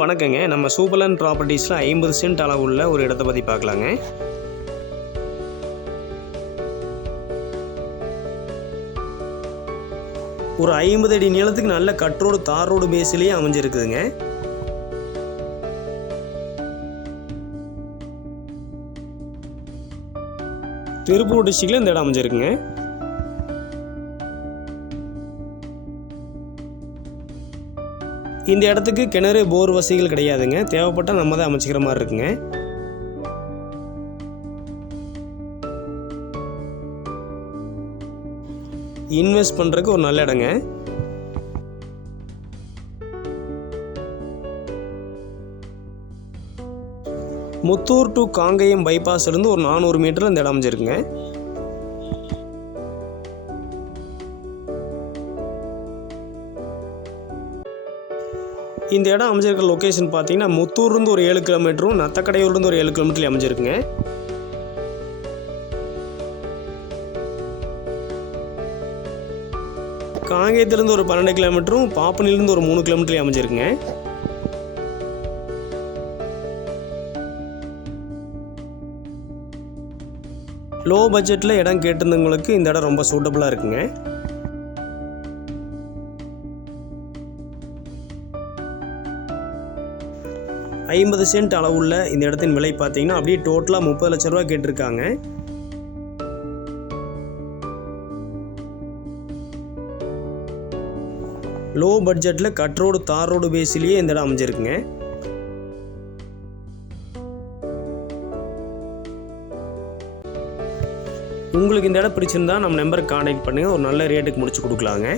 வணக்கங்க. நம்ம சூப்பர்லேண்ட் ப்ராப்பர்ட்டிஸில் ஐம்பது சென்ட் அளவுள்ள ஒரு இடத்த பற்றி பார்க்கலாங்க. ஒரு ஐம்பது அடி நீளத்துக்கு நல்ல கற்றோடு தார் ரோடு பேஸ்லேயே அமைஞ்சிருக்குதுங்க. திருப்பூர் டிஸ்ட்ரிக்டில் இந்த இடம் அமைஞ்சிருக்குங்க. இந்த இடத்துக்கு கிணறு போர் வசதிகள் கிடையாதுங்க. தேவைப்பட்டால் நம்ம தான் அமைச்சிக்கிற மாதிரி இருக்குங்க. இன்வெஸ்ட் பண்ணுறதுக்கு ஒரு நல்ல இடங்க. முத்தூர் டு காங்கேயம் பைபாஸ்லேருந்து இருந்து ஒரு நானூறு மீட்டர் இந்த இடம் அமைஞ்சிருக்குங்க. இந்த இடம் அமைஞ்சிருக்கிற லொக்கேஷன் பார்த்தீங்கன்னா முத்தூர்லேருந்து ஒரு ஏழு கிலோமீட்டரும் நத்தக்கடையூர்லேருந்து ஒரு ஏழு கிலோமீட்டர்ல அமைஞ்சிருக்குங்க. காங்கேயத்துலேருந்து ஒரு பன்னெண்டு கிலோமீட்டரும் பாப்பனிலேருந்து ஒரு மூணு கிலோமீட்டர்ல அமைஞ்சிருக்குங்க. லோ பட்ஜெட்டில் இடம் கேட்டிருந்தவங்களுக்கு இந்த இடம் ரொம்ப சூட்டபுளாக இருக்குங்க. ஐம்பது சென்ட் அளவுள்ள இந்த இடத்தின் விலை பார்த்தீங்கன்னா அப்படியே டோட்டலாக முப்பது லட்ச ரூபா கேட்டிருக்காங்க. லோ பட்ஜெட்டில் கட் ரோடு தார் ரோடு பேஸ்லேயே இந்த இடம் அமைஞ்சிருக்குங்க. உங்களுக்கு இந்த இடம் பிடிச்சிருந்தா நம்ம நம்பருக்கு காண்டாக்ட் பண்ணுங்கள் ஒரு நல்ல ரேட்டுக்கு முடிச்சு கொடுக்கலாங்க.